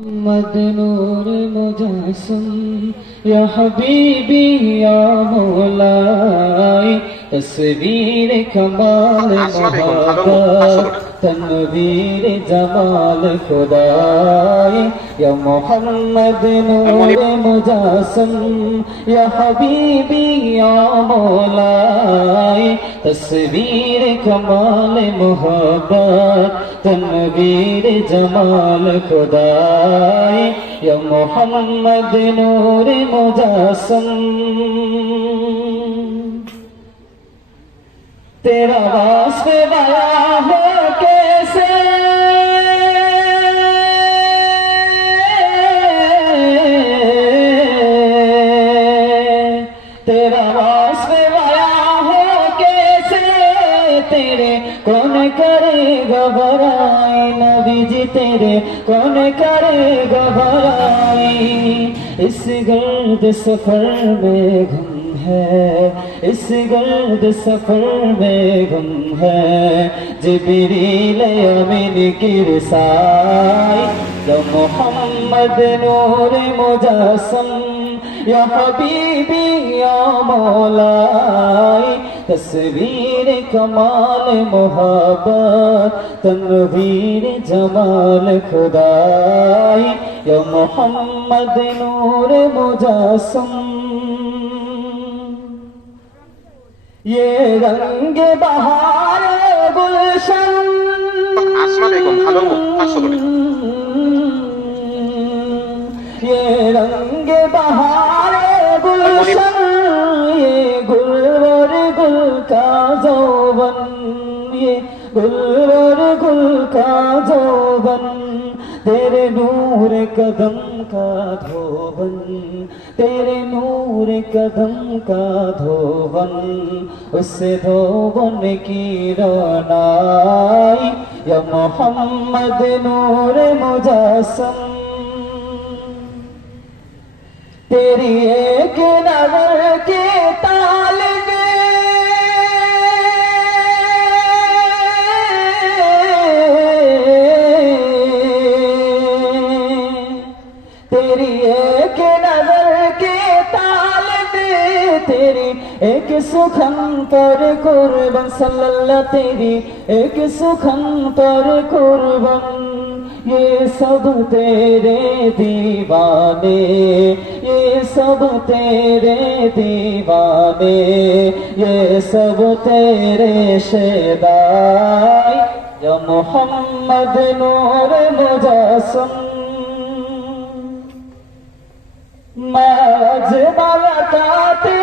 محمد نور مجسم يا حبيبي يا مولاي তসবীর কমাল তনবীর জমাল খুদাই ইয়া মোহাম্মদ নূর মুজাসম ইয়া হাবিবি ইয়া মৌলাই তসবীর কমাল মোহাম্মদ তনবীর জমাল খুদাই ইয়া মোহাম্মদ নূর মুজাসম तेरा वास्प बया हो कैसे तेरा वास्प बया हो कैसे तेरे कौन करे घबराए नबी जी तेरे कौन करे घबराए इस गर्द सफर में घूम है इस गर्द सफर में गुम है जिबरील अमीन की रसाई या मोहम्मद नूर मुजासम या हबीबी या मौलाई तस्वीर कमाल मोहब्बत तनवीर जमाल खुदाई या मोहम्मद नूर मुजासम ये रंग बहार गुलशन ये रंग बहार गुलशन ये गुलवर गुल का जौवन ये गुलवर गुल का जौवन तेरे कदम का धोवन तेरे नूर कदम का धोवन उस धोवन की रोनाई या मोहम्मद नूर मुजासम तेरी এক সুখান পর করবান সাল্লাল্লাহ তেরি এক সুখান পর করবান ये सब तेरे दीवाने ये सब तेरे दीवाने ये सब तेरे शेदाई या मोहम्मद नूर मुजासम ते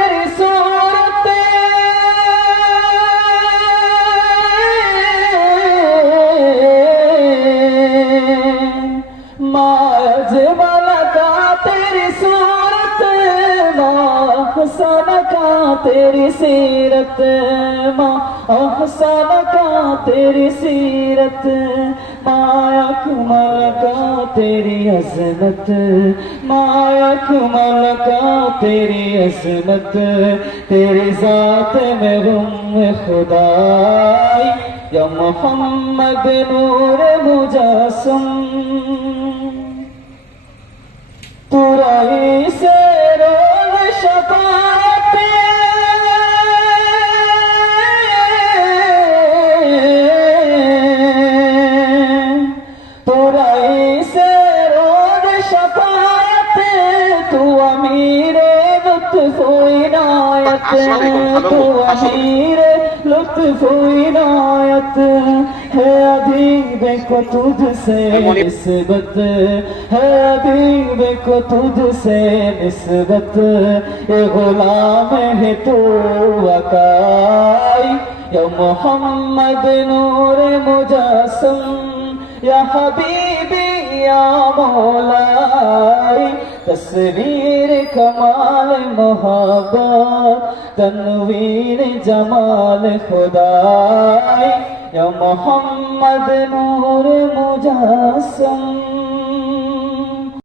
سن کا تیری سیرت ماں سن کا تیری سیرت مایا کم کا تیری عظمت مایا کم کا تیری عظمت تیری ذات میں روم خدائی نور مجاسم تو سمائی লুৎফুই নায়াত তুয়ামির লুৎফুই নায়াত है अधीब को तुझसे निस्बत है अधीब को तुझसे निस्बत ये गुलाम है तू अकाई या मोहम्मद नूर मुजस्म या हबीबी या मौलाई तस्वीर कमाल मोहब्बत तनवीर जमाल खुदाई या मोहम्मद नूर मुजासम